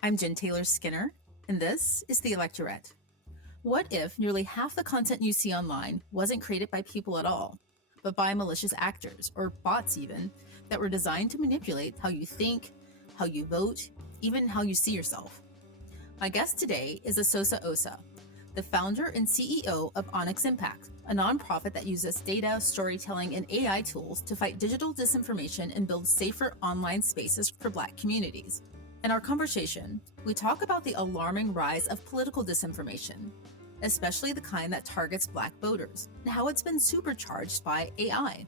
I'm Jen Taylor Skinner, and this is the Electorette. What if nearly half the content you see online wasn't created by people at all, but by malicious actors, or bots even, that were designed to manipulate how you think, how you vote, even how you see yourself? My guest today is Esosa Osa, the founder and CEO of Onyx Impact, a nonprofit that uses data, storytelling, and AI tools to fight digital disinformation and build safer online spaces for Black communities. In our conversation, we talk about the alarming rise of political disinformation, especially the kind that targets Black voters, and how it's been supercharged by AI.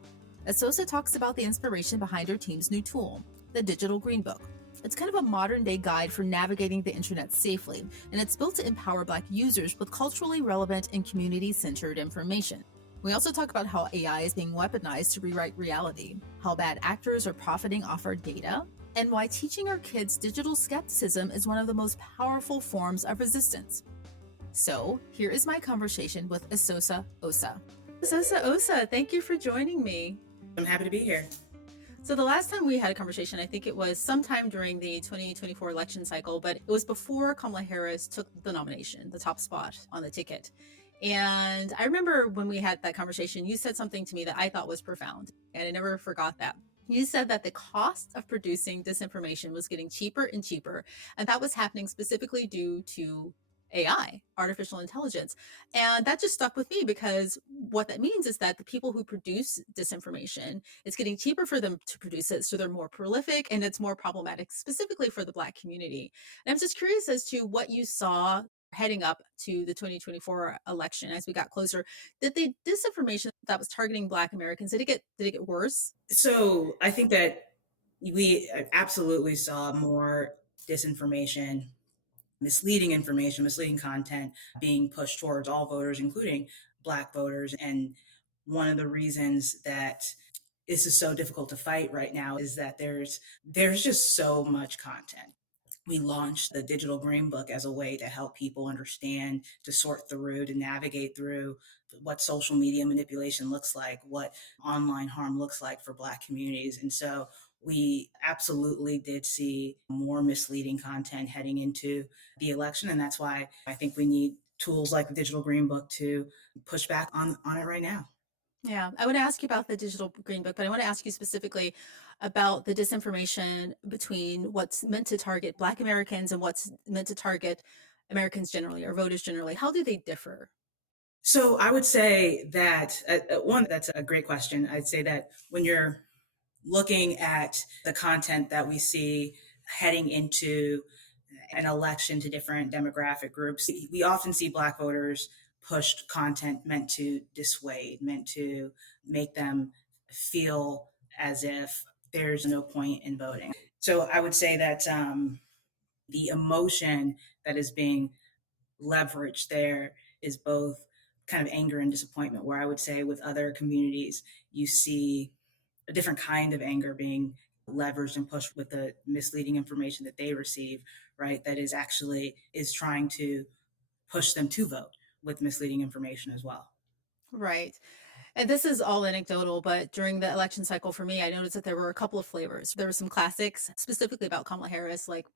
Esosa talks about the inspiration behind her team's new tool, the Digital Green Book. It's kind of a modern day guide for navigating the internet safely, and it's built to empower Black users with culturally relevant and community centered information. We also talk about how AI is being weaponized to rewrite reality, how bad actors are profiting off our data, and why teaching our kids digital skepticism is one of the most powerful forms of resistance. So, here is my conversation with Esosa Osa. Esosa Osa, thank you for joining me. I'm happy to be here. So the last time we had a conversation, I think it was sometime during the 2024 election cycle, but it was before Kamala Harris took the nomination, the top spot on the ticket. And I remember when we had that conversation, you said something to me that I thought was profound, and I never forgot that. You said that the cost of producing disinformation was getting cheaper and cheaper, and that was happening specifically due to AI, artificial intelligence. And that just stuck with me because what that means is that the people who produce disinformation, it's getting cheaper for them to produce it. So they're more prolific and it's more problematic, specifically for the Black community. And I'm just curious as to what you saw heading up to the 2024 election as we got closer. Did the disinformation that was targeting Black Americans, did it get worse? So I think that we absolutely saw more disinformation, misleading content being pushed towards all voters, including Black voters. And one of the reasons that this is so difficult to fight right now is that there's just so much content. We launched the Digital Green Book as a way to help people understand, to sort through, to navigate through what social media manipulation looks like, what online harm looks like for Black communities. And so we absolutely did see more misleading content heading into the election. And that's why I think we need tools like the Digital Green Book to push back on it right now. Yeah, I want to ask you about the digital green book, but I want to ask you specifically about the disinformation between what's meant to target Black Americans and what's meant to target Americans generally or voters generally. How do they differ? So I would say that one, that's a great question. I'd say that when you're looking at the content that we see heading into an election to different demographic groups, we often see Black voters pushed content meant to dissuade, meant to make them feel as if there's no point in voting. So I would say that the emotion that is being leveraged there is both kind of anger and disappointment, where I would say with other communities, you see a different kind of anger being leveraged and pushed with the misleading information that they receive, right? That is trying to push them to vote with misleading information as well. Right. And this is all anecdotal, but during the election cycle for me, I noticed that there were a couple of flavors. There were some classics, specifically about Kamala Harris, like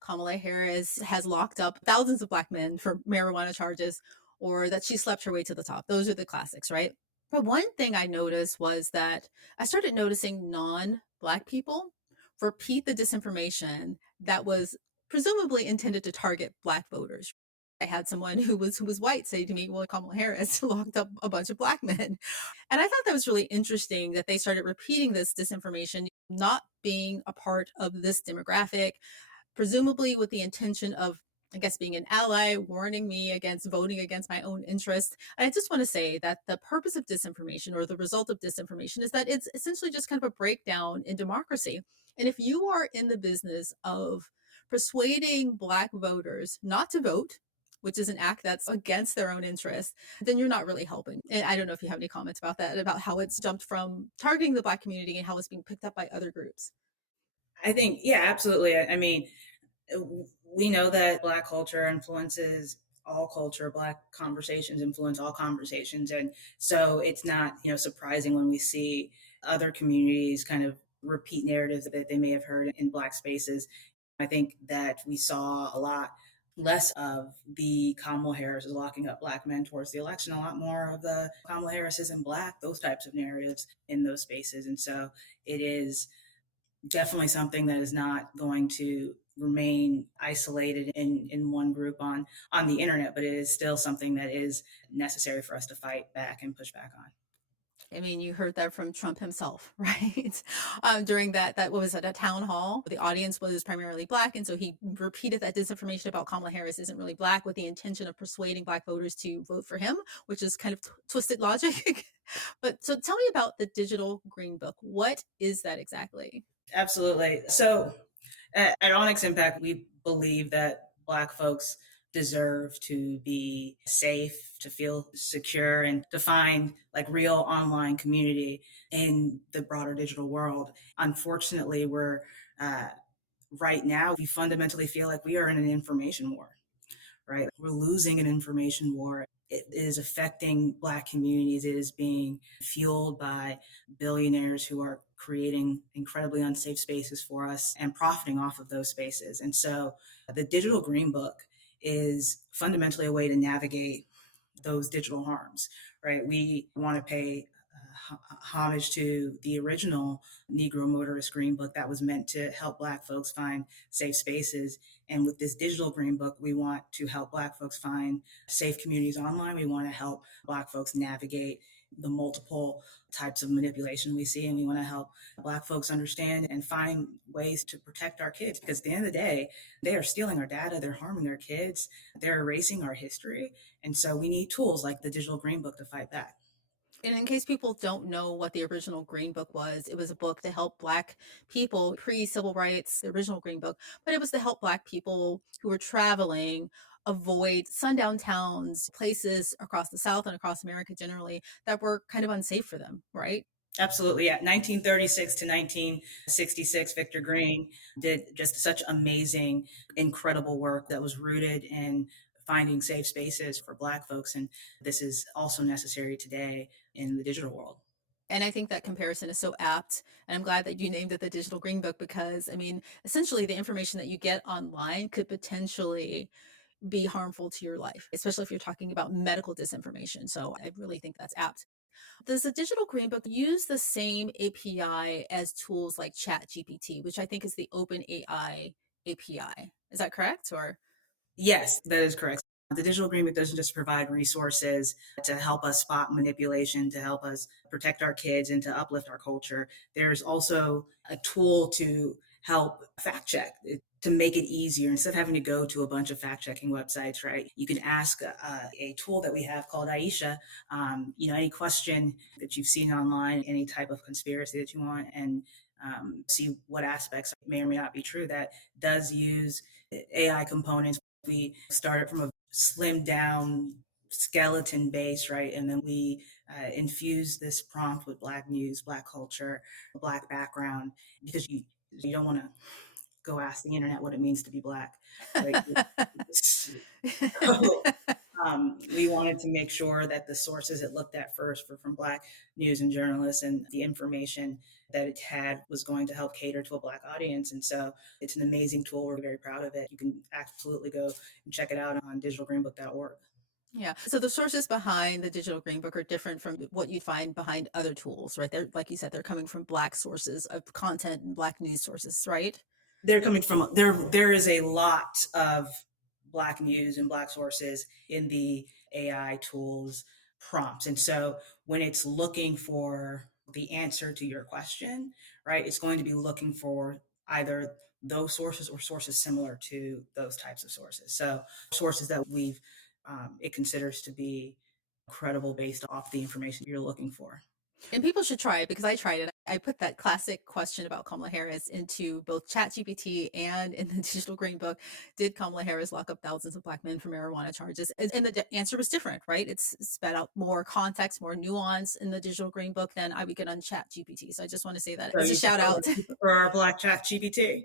Kamala Harris has locked up thousands of Black men for marijuana charges, or that she slept her way to the top. Those are the classics, right? But one thing I noticed was that I started noticing non-Black people repeat the disinformation that was presumably intended to target Black voters. I had someone who was white say to me, "Well, Kamala Harris locked up a bunch of Black men," and I thought that was really interesting that they started repeating this disinformation, not being a part of this demographic, presumably with the intention of, I guess, being an ally, warning me against voting against my own interest. And I just want to say that the purpose of disinformation or the result of disinformation is that it's essentially just kind of a breakdown in democracy. And if you are in the business of persuading Black voters not to vote, which is an act that's against their own interest, then you're not really helping. And I don't know if you have any comments about that, about how it's jumped from targeting the Black community and how it's being picked up by other groups. I think, yeah, absolutely. I mean, we know that Black culture influences all culture. Black conversations influence all conversations. And so it's not, surprising when we see other communities kind of repeat narratives that they may have heard in Black spaces. I think that we saw a lot less of the Kamala Harris is locking up black men towards the election, a lot more of the Kamala Harris isn't black, those types of narratives in those spaces. And so it is definitely something that is not going to remain isolated in one group on the internet, but it is still something that is necessary for us to fight back and push back on. I mean, you heard that from Trump himself, right? During that what was it, a town hall? The audience was primarily black, and so he repeated that disinformation about Kamala Harris isn't really black with the intention of persuading black voters to vote for him, which is kind of twisted logic. But so tell me about the digital green book. What is that exactly? Absolutely. So at Onyx Impact, we believe that Black folks deserve to be safe, to feel secure, and to find like real online community in the broader digital world. Unfortunately, we're uh, right now, we fundamentally feel like we are in an information war, right? We're losing an information war. It is affecting Black communities. It is being fueled by billionaires who are creating incredibly unsafe spaces for us and profiting off of those spaces. And so the Digital Green Book is fundamentally a way to navigate those digital harms, right? We want to pay homage to the original Negro Motorist Green Book that was meant to help Black folks find safe spaces. And with this digital Green Book, we want to help Black folks find safe communities online. We want to help Black folks navigate the multiple types of manipulation we see, and we want to help Black folks understand and find ways to protect our kids, because at the end of the day, they are stealing our data, they're harming their kids, they're erasing our history. And so we need tools like the Digital Green Book to fight back. And in case people don't know what the original Green Book was, it was a book to help Black people pre civil rights, the original Green Book, but it was to help Black people who were traveling avoid sundown towns, places across the South and across America generally that were kind of unsafe for them, right? Absolutely, yeah. 1936 to 1966, Victor Green did just such amazing, incredible work that was rooted in finding safe spaces for Black folks. And this is also necessary today in the digital world. And I think that comparison is so apt. And I'm glad that you named it the Digital Green Book because, I mean, essentially the information that you get online could potentially be harmful to your life, especially if you're talking about medical disinformation. So I really think that's apt. Does the Digital Green Book use the same API as tools like ChatGPT, which I think is the Open AI API? Is that correct? Or Yes, that is correct. The digital agreement doesn't just provide resources to help us spot manipulation, to help us protect our kids, and to uplift our culture. There's also a tool to help fact check, to make it easier. Instead of having to go to a bunch of fact checking websites, right? You can ask a tool that we have called Aisha, any question that you've seen online, any type of conspiracy that you want, and see what aspects may or may not be true. That does use AI components. We started from a slimmed down skeleton base, right? And then we infused this prompt with Black news, Black culture, Black background, because you don't want to go ask the internet what it means to be Black. Right? So, we wanted to make sure that the sources it looked at first were from Black news and journalists, and the information that it had was going to help cater to a Black audience. And so it's an amazing tool. We're very proud of it. You can absolutely go and check it out on digitalgreenbook.org. yeah. So the sources behind the Digital Green Book are different from what you'd find behind other tools, right? They're, like you said, they're coming from Black sources of content and Black news sources, right? They're coming from there is a lot of Black news and Black sources in the AI tools prompts. And so when it's looking for the answer to your question, right, it's going to be looking for either those sources or sources similar to those types of sources. So sources that it considers to be credible based off the information you're looking for. And people should try it because I tried it. I put that classic question about Kamala Harris into both ChatGPT and in the Digital Green Book. Did Kamala Harris lock up thousands of Black men for marijuana charges? And the answer was different, right? It's sped out more context, more nuance in the Digital Green Book than I would get on ChatGPT. So I just want to say that So as a shout out. you prefer our Black Chat GPT?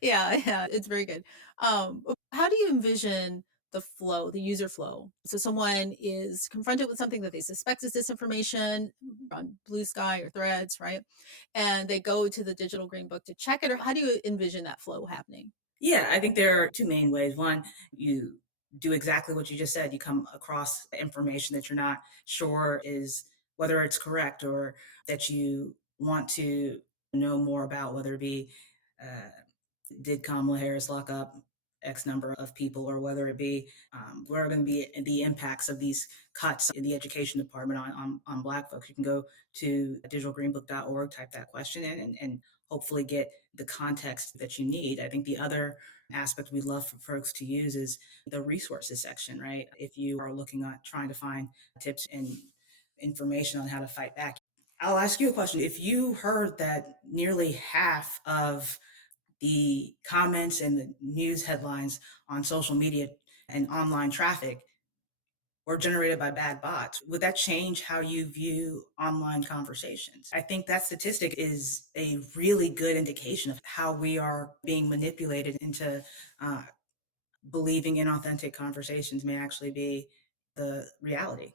Yeah, yeah, it's very good. How do you envision the flow, the user flow. So someone is confronted with something that they suspect is disinformation on Blue Sky or Threads, right? And they go to the digital green book to check it. Or how do you envision that flow happening? Yeah, I think there are two main ways. One, you do exactly what you just said. You come across information that you're not sure is whether it's correct, or that you want to know more about, whether it be uh, did Kamala Harris lock up X number of people, or whether it be what are going to be the impacts of these cuts in the education department on Black folks. You can go to digitalgreenbook.org, type that question in, and hopefully get the context that you need. I think the other aspect we love for folks to use is the resources section, right? If you are looking at trying to find tips and information on how to fight back, I'll ask you a question. If you heard that nearly half of the comments and the news headlines on social media and online traffic were generated by bad bots, would that change how you view online conversations? I think that statistic is a really good indication of how we are being manipulated into uh, believing inauthentic conversations may actually be the reality.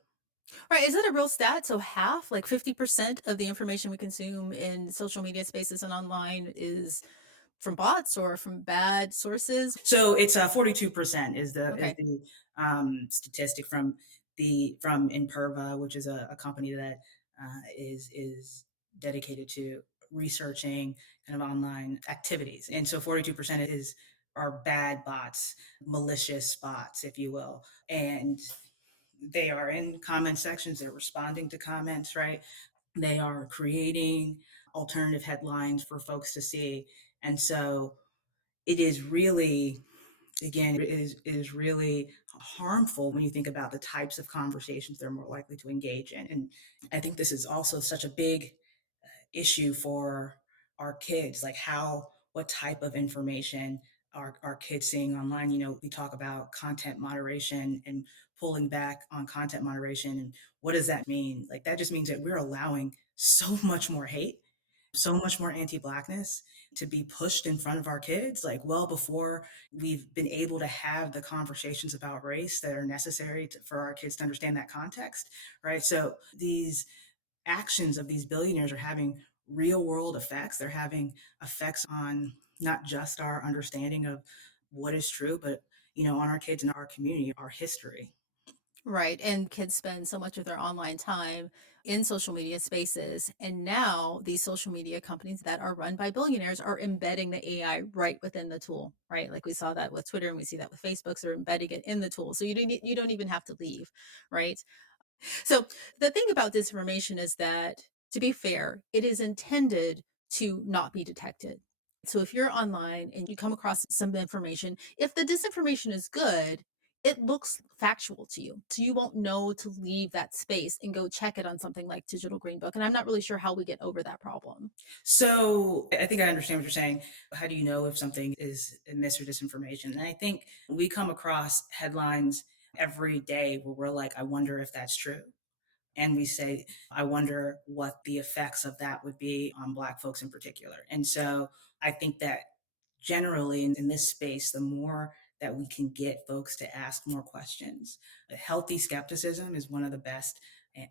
Right. Is that a real stat? So half, like 50% of the information we consume in social media spaces and online is from bots or from bad sources? So it's 42% is Okay. the statistic from Imperva, which is a company that is dedicated to researching kind of online activities. And so 42% is are bad bots, malicious bots, if you will. And they are in comment sections, they're responding to comments, right? They are creating alternative headlines for folks to see. And so it is really, again, it is really harmful when you think about the types of conversations they're more likely to engage in. And I think this is also such a big issue for our kids, like what type of information are our kids seeing online. We talk about content moderation and pulling back on content moderation. And what does that mean? Like, that just means that we're allowing so much more hate, so much more anti-blackness to be pushed in front of our kids, like well before we've been able to have the conversations about race that are necessary for our kids to understand that context, right? So these actions of these billionaires are having real world effects. They're having effects on not just our understanding of what is true, but on our kids and our community, our history. Right. And kids spend so much of their online time in social media spaces. And now these social media companies that are run by billionaires are embedding the AI right within the tool, right? Like we saw that with Twitter and we see that with Facebook. So they're embedding it in the tool. So you don't even have to leave, right? So the thing about disinformation is that, to be fair, it is intended to not be detected. So if you're online and you come across some information, if the disinformation is good, it looks factual to you. So you won't know to leave that space and go check it on something like Digital Green Book. And I'm not really sure how we get over that problem. So I think I understand what you're saying. How do you know if something is mis or disinformation? And I think we come across headlines every day where we're like, I wonder if that's true. And we say, I wonder what the effects of that would be on Black folks in particular. And so I think that generally in this space, the more that we can get folks to ask more questions, healthy skepticism is one of the best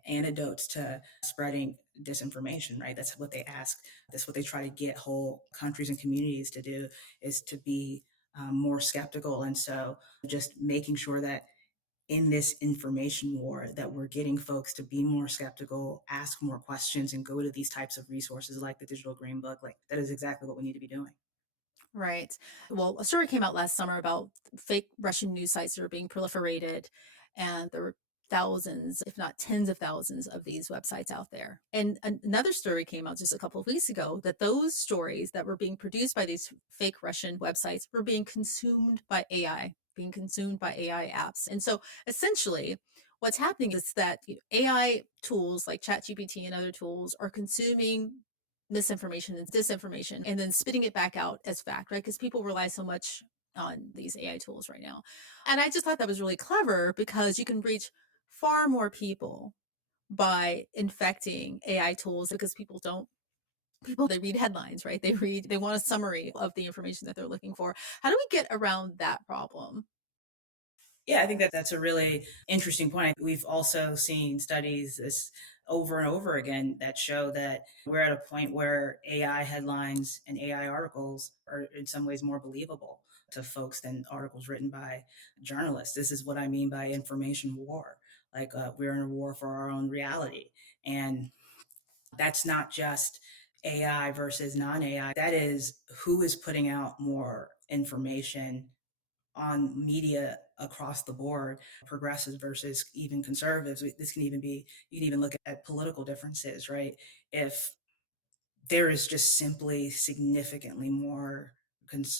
antidotes to spreading disinformation, right? That's what they ask. That's what they try to get whole countries and communities to do, is to be more skeptical. And so just making sure that in this information war, that we're getting folks to be more skeptical, ask more questions, and go to these types of resources like the Digital Green Book. Like, that is exactly what we need to be doing. Right. Well, a story came out last summer about fake Russian news sites that are being proliferated, and there were thousands, if not tens of thousands, of these websites out there. And another story came out just a couple of weeks ago that those stories that were being produced by these fake Russian websites were being consumed by AI, being consumed by AI apps. And so essentially, what's happening is that AI tools like ChatGPT and other tools are consuming misinformation and disinformation and then spitting it back out as fact, right? Because people rely so much on these AI tools right now. And I just thought that was really clever because you can reach far more people by infecting AI tools because people they read headlines, right? They want a summary of the information that they're looking for. How do we get around that problem? Yeah, I think that that's a really interesting point. We've also seen studies this over and over again that show that we're at a point where AI headlines and AI articles are in some ways more believable to folks than articles written by journalists. This is what I mean by information war. We're in a war for our own reality. And that's not just AI versus non AI. That is who is putting out more information on media across the board, progressives versus even conservatives. This can even be, you can even look at political differences, right? If there is just simply significantly more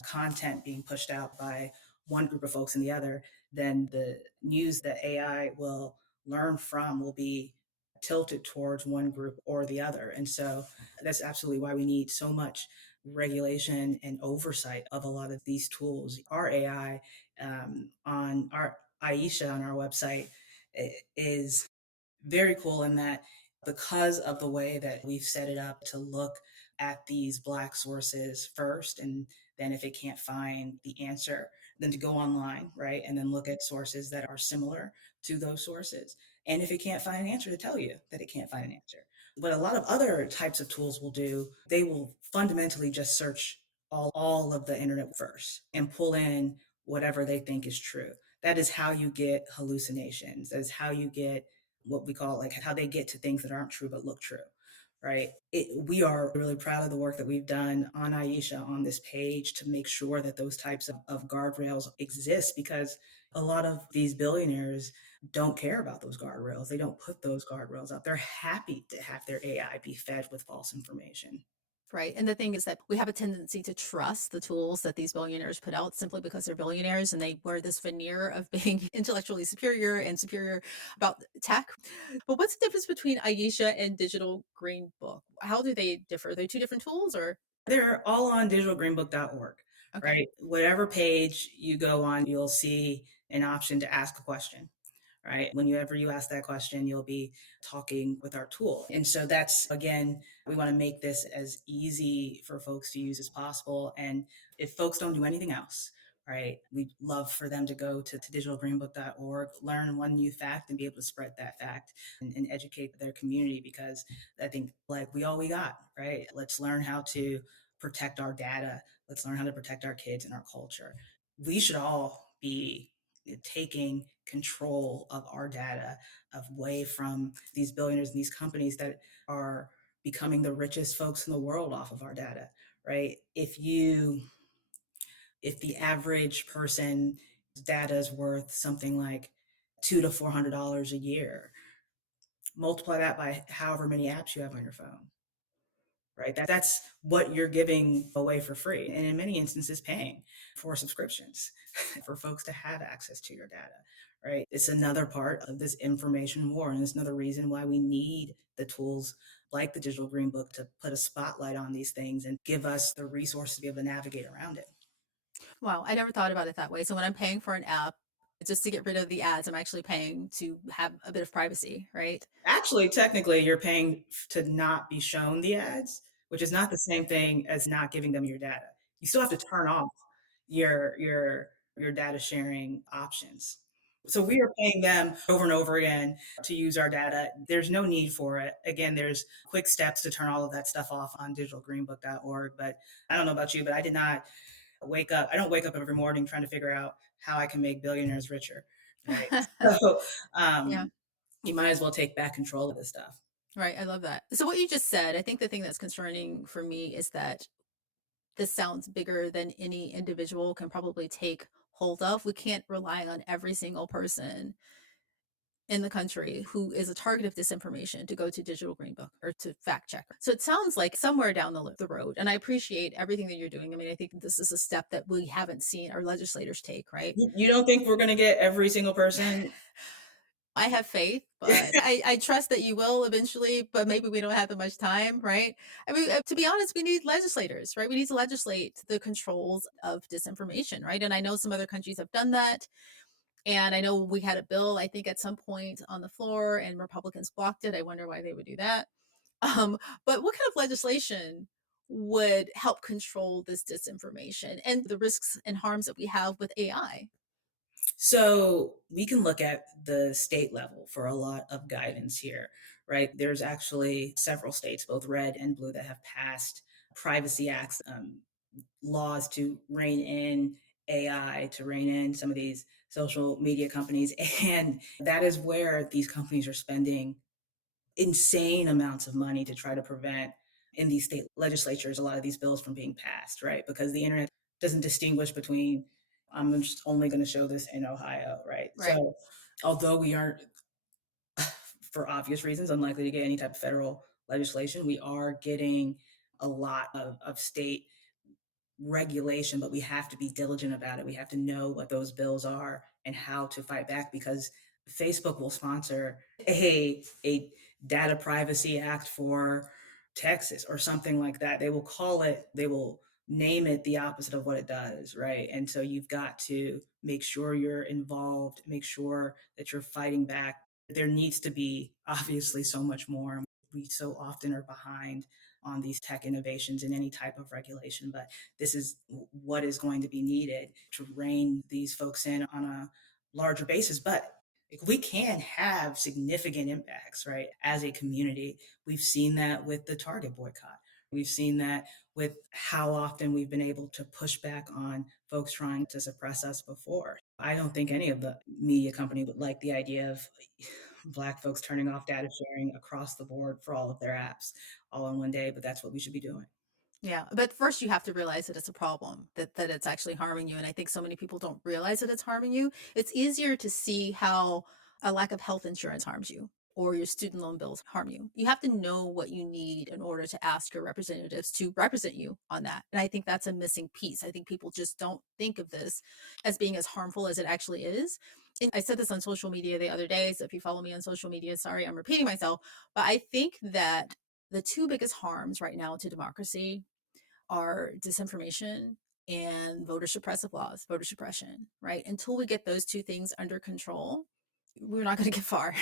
content being pushed out by one group of folks and the other, then the news that AI will learn from will be tilted towards one group or the other. And so that's absolutely why we need so much regulation and oversight of a lot of these tools. Our AI on our Aisha on our website is very cool in that because of the way that we've set it up to look at these Black sources first, and then if it can't find the answer, then to go online, right? And then look at sources that are similar to those sources. And if it can't find an answer, to tell you that it can't find an answer. What a lot of other types of tools will do, they will fundamentally just search all of the internet first and pull in whatever they think is true. That is how you get hallucinations. That is how you get what we call like how they get to things that aren't true but look true, right? We are really proud of the work that we've done on Aisha on this page to make sure that those types of guardrails exist, because a lot of these billionaires don't care about those guardrails. They don't put those guardrails up. They're happy to have their AI be fed with false information. Right. And the thing is that we have a tendency to trust the tools that these billionaires put out simply because they're billionaires and they wear this veneer of being intellectually superior and superior about tech. But what's the difference between Aisha and Digital Green Book? How do they differ? Are they two different tools or? They're all on digitalgreenbook.org, Okay. right? Whatever page you go on, you'll see an option to ask a question, right? Whenever you ask that question, you'll be talking with our tool. And so that's, again, we want to make this as easy for folks to use as possible. And if folks don't do anything else, right, we'd love for them to go to digitalgreenbook.org, learn one new fact and be able to spread that fact and educate their community, because I think like we got, right? Let's learn how to protect our data. Let's learn how to protect our kids and our culture. We should all be taking control of our data away from these billionaires and these companies that are becoming the richest folks in the world off of our data, right? If the average person's data is worth something like $200 to $400 a year, multiply that by however many apps you have on your phone, right? That's what you're giving away for free. And in many instances, paying for subscriptions for folks to have access to your data, right? It's another part of this information war. And it's another reason why we need the tools like the Digital Green Book to put a spotlight on these things and give us the resources to be able to navigate around it. Wow. I never thought about it that way. So when I'm paying for an app, just to get rid of the ads, I'm actually paying to have a bit of privacy, right? Actually, technically, you're paying to not be shown the ads, which is not the same thing as not giving them your data. You still have to turn off your data sharing options. So we are paying them over and over again to use our data. There's no need for it. Again, there's quick steps to turn all of that stuff off on digitalgreenbook.org. But I don't know about you, but I did not wake up. I don't wake up every morning trying to figure out how I can make billionaires richer. Right. So Yeah. you might as well take back control of this stuff. Right. I love that. So what you just said, I think the thing that's concerning for me is that this sounds bigger than any individual can probably take hold of. We can't rely on every single person in the country who is a target of disinformation to go to Digital Green Book or to fact check. So it sounds like somewhere down the road, and I appreciate everything that you're doing. I mean, I think this is a step that we haven't seen our legislators take, right? You don't think we're going to get every single person? I have faith, but I trust that you will eventually, but maybe we don't have that much time, right? I mean, to be honest, we need legislators, right? We need to legislate the controls of disinformation, right? And I know some other countries have done that. And I know we had a bill, I think, at some point on the floor and Republicans blocked it. I wonder why they would do that. But what kind of legislation would help control this disinformation and the risks and harms that we have with AI? So we can look at the state level for a lot of guidance here, right? There's actually several states, both red and blue, that have passed privacy acts, laws to rein in AI, to rein in some of these social media companies. And that is where these companies are spending insane amounts of money to try to prevent in these state legislatures a lot of these bills from being passed, right? Because the internet doesn't distinguish between I'm just only going to show this in Ohio, right? Right. So although we aren't, for obvious reasons, unlikely to get any type of federal legislation, we are getting a lot of state regulation, but we have to be diligent about it. We have to know what those bills are and how to fight back, because Facebook will sponsor a data privacy act for Texas or something like that. They will call it, they will name it the opposite of what it does, right? And so you've got to make sure you're involved, make sure that you're fighting back. There needs to be obviously so much more. We so often are behind on these tech innovations in any type of regulation, but this is what is going to be needed to rein these folks in on a larger basis. But we can have significant impacts, right, as a community. We've seen that with the Target boycott. We've seen that with how often we've been able to push back on folks trying to suppress us before. I don't think any of the media company would like the idea of Black folks turning off data sharing across the board for all of their apps all in one day, but that's what we should be doing. Yeah, but first you have to realize that it's a problem, that it's actually harming you. And I think so many people don't realize that it's harming you. It's easier to see how a lack of health insurance harms you or your student loan bills harm you. You have to know what you need in order to ask your representatives to represent you on that. And I think that's a missing piece. I think people just don't think of this as being as harmful as it actually is. And I said this on social media the other day. So if you follow me on social media, sorry, I'm repeating myself, but I think that the two biggest harms right now to democracy are disinformation and voter suppressive laws, voter suppression, right? Until we get those two things under control, we're not going to get far.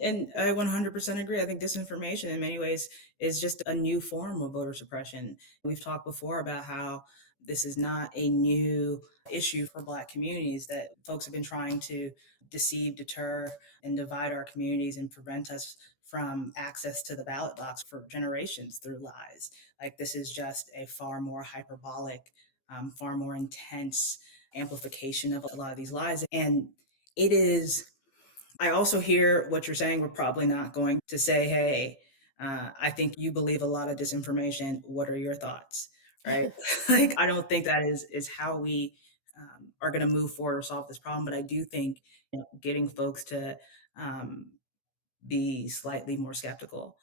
And I 100% agree. I think disinformation in many ways is just a new form of voter suppression. We've talked before about how this is not a new issue for Black communities, that folks have been trying to deceive, deter, and divide our communities and prevent us from access to the ballot box for generations through lies. Like, this is just a far more hyperbolic, far more intense amplification of a lot of these lies. And it is, I also hear what you're saying. We're probably not going to say, hey, I think you believe a lot of disinformation. What are your thoughts? Right? Like, I don't think that is how we are going to move forward or solve this problem. But I do think, getting folks to um, be slightly more skeptical,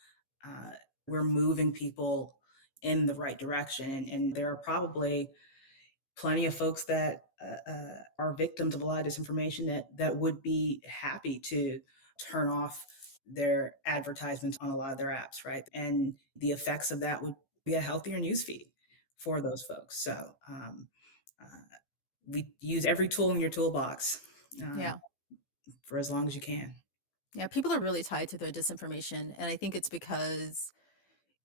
uh, we're moving people in the right direction. And there are probably plenty of folks that are victims of a lot of disinformation that would be happy to turn off their advertisements on a lot of their apps, right? And the effects of that would be a healthier newsfeed for those folks. So uh, we use every tool in your toolbox uh, Yeah. for as long as you can. Yeah. People are really tied to their disinformation. And I think it's because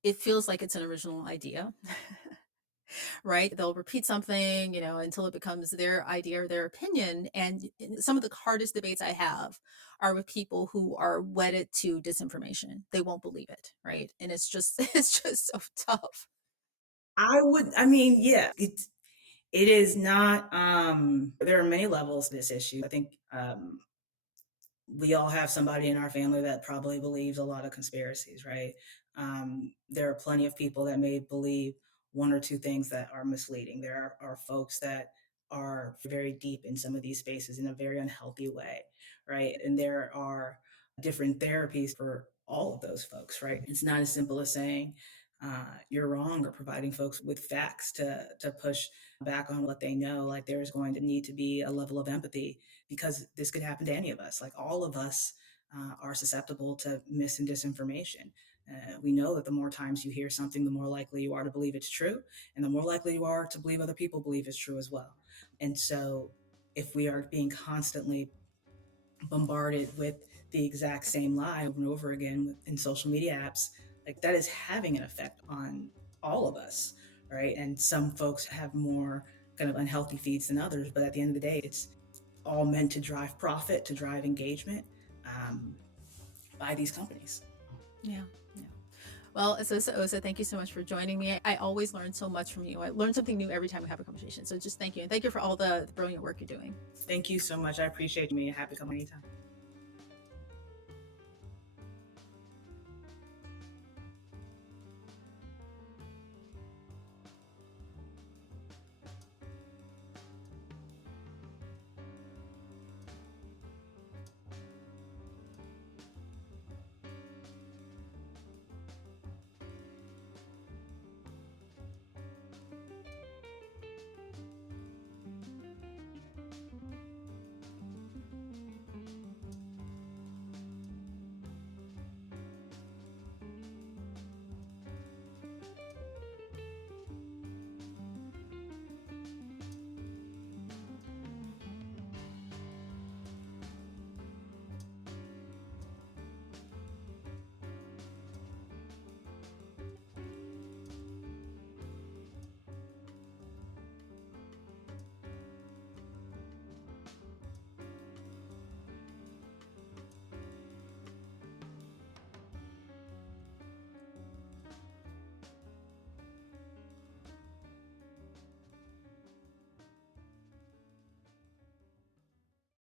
it feels like it's an original idea. Right? They'll repeat something, until it becomes their idea or their opinion. And some of the hardest debates I have are with people who are wedded to disinformation. They won't believe it, right? And it's just it's just so tough. I mean, yeah, it is not, there are many levels to this issue. I think we all have somebody in our family that probably believes a lot of conspiracies, right? There are plenty of people that may believe one or two things that are misleading. There are folks that are very deep in some of these spaces in a very unhealthy way, right? And there are different therapies for all of those folks, right? It's not as simple as saying you're wrong, or providing folks with facts to push back on what they know. Like, there's going to need to be a level of empathy, because this could happen to any of us. Like, all of us are susceptible to mis and disinformation. We know that the more times you hear something, the more likely you are to believe it's true, and the more likely you are to believe other people believe it's true as well. And so, if we are being constantly bombarded with the exact same lie over and over again in social media apps, like, that is having an effect on all of us, right? And some folks have more kind of unhealthy feeds than others, but at the end of the day, it's all meant to drive profit, to drive engagement by these companies. Yeah. Well, Esosa Osa, thank you so much for joining me. I always learn so much from you. I learn something new every time we have a conversation. So just thank you. And thank you for all the brilliant work you're doing. Thank you so much. I appreciate you. Happy to come anytime.